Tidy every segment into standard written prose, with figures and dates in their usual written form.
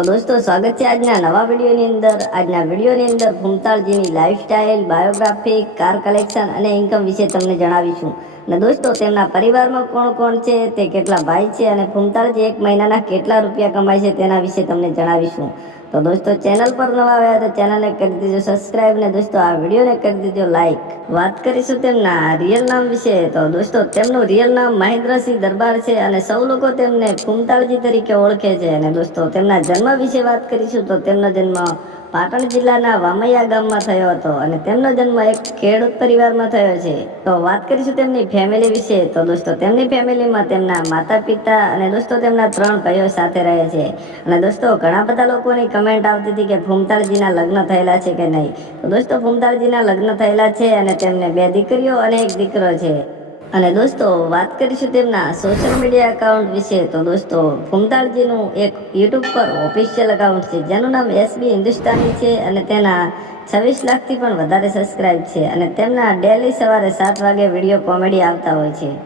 તો દોસ્તો સ્વાગત છે આજના નવા વિડીયોની અંદર. આજના વિડીયોની અંદર ભૂમતાળજીની લાઈફસ્ટાઈલ, બાયોગ્રાફી, કાર કલેક્શન અને ઇન્કમ વિશે તમને જણાવીશું. અને દોસ્તો તેમના પરિવારમાં કોણ કોણ છે, તે કેટલા ભાઈ છે અને ભૂમતાળજી એક મહિનાના કેટલા રૂપિયા કમાય છે તેના વિશે તમને જણાવીશું. તો દોસ્તો ચેનલ પર નવા આવ્યા તો ચેનલને કરી દેજો સબસ્ક્રાઈબ અને દોસ્તો આ વિડીયોને કરી દેજો લાઈક. વાત કરીશું તેમના રિયલ નામ વિશે. તો દોસ્તો તેમનું રિયલ નામ મહેન્દ્રસિંહ દરબાર છે અને સૌ લોકો તેમને ભૂમતાળજી તરીકે ઓળખે છે. અને દોસ્તો તેમના જન્મ વિશે વાત કરીશું તો તેમનો જન્મ પાટણ જિલ્લાના વામૈયા ગામમાં થયો હતો અને તેમનો જન્મ એક ખેડૂત પરિવારમાં થયો છે. તો વાત કરીશું તેમની ફેમિલી વિશે. તો દોસ્તો તેમની ફેમિલીમાં તેમના માતા પિતા અને દોસ્તો તેમના 3 ભાઈઓ સાથે રહે છે. અને દોસ્તો ઘણા બધા લોકોની કમેન્ટ આવતી હતી કે ભૂમતાળજીના લગ્ન થયેલા છે કે નહીં. તો દોસ્તો ભૂમતાળજીના લગ્ન થયેલા છે અને તેમને 2 દીકરીઓ અને 1 દીકરો છે. અને દોસ્તો વાત કરીશું તેમના સોશિયલ મીડિયા એકાઉન્ટ વિશે. તો દોસ્તો ભૂમતાળજીનું એક યુટ્યુબ પર ઓફિશિયલ એકાઉન્ટ છે જેનું નામ એસબી હિન્દુસ્તાની છે અને તેના 26 લાખથી પણ વધારે સબસ્ક્રાઇબ છે. અને તેમના ડેલી સવારે 7 વાગે વિડીયો કોમેડી આવતા હોય છે.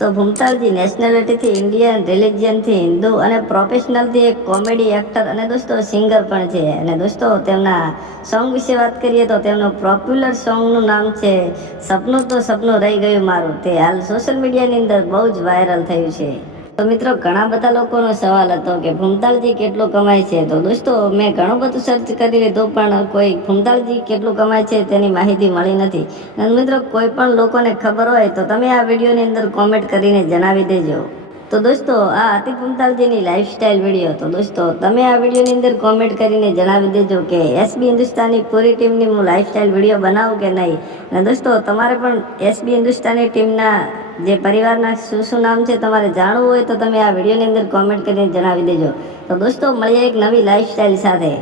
તો ભૂમતાળજી નેશનાલિટીથી ઇન્ડિયન, રિલિજિયનથી હિન્દુ અને પ્રોફેશનલથી એક કોમેડી એક્ટર અને દોસ્તો સિંગર પણ છે. અને દોસ્તો તેમના સોંગ વિશે વાત કરીએ તો તેમનું પોપ્યુલર સોંગનું નામ છે સપનું તો સપનું રહી ગયું મારું. તે હાલ સોશિયલ મીડિયાની અંદર બહુ જ વાયરલ થયું છે. તો મિત્રો ઘણા બધા લોકોનો સવાલ હતો કે ભૂમતાળજી કેટલું કમાય છે. તો દોસ્તો મેં ઘણું બધું સર્ચ કરી લીધું પણ કોઈ ભૂમતાળજી કેટલું કમાય છે તેની માહિતી મળી નથી. અને મિત્રો કોઈ પણ લોકોને ખબર હોય તો તમે આ વિડીયોની અંદર કોમેન્ટ કરીને જણાવી દેજો. તો દોસ્તો આ હતી ભૂમતાળજીની લાઈફસ્ટાઈલ વિડીયો. તો દોસ્તો તમે આ વિડીયોની અંદર કોમેન્ટ કરીને જણાવી દેજો કે એસબી હિન્દુસ્તાની પૂરી ટીમની હું લાઈફસ્ટાઈલ વિડીયો બનાવું કે નહીં. અને દોસ્તો તમારે પણ એસબી હિન્દુસ્તાની ટીમના જે પરિવારના શું નામ છે તમારે જાણવું હોય તો તમે આ વિડીયોની અંદર કોમેન્ટ કરીને જણાવી દેજો. તો દોસ્તો મળીએ એક નવી લાઈફસ્ટાઈલ સાથે.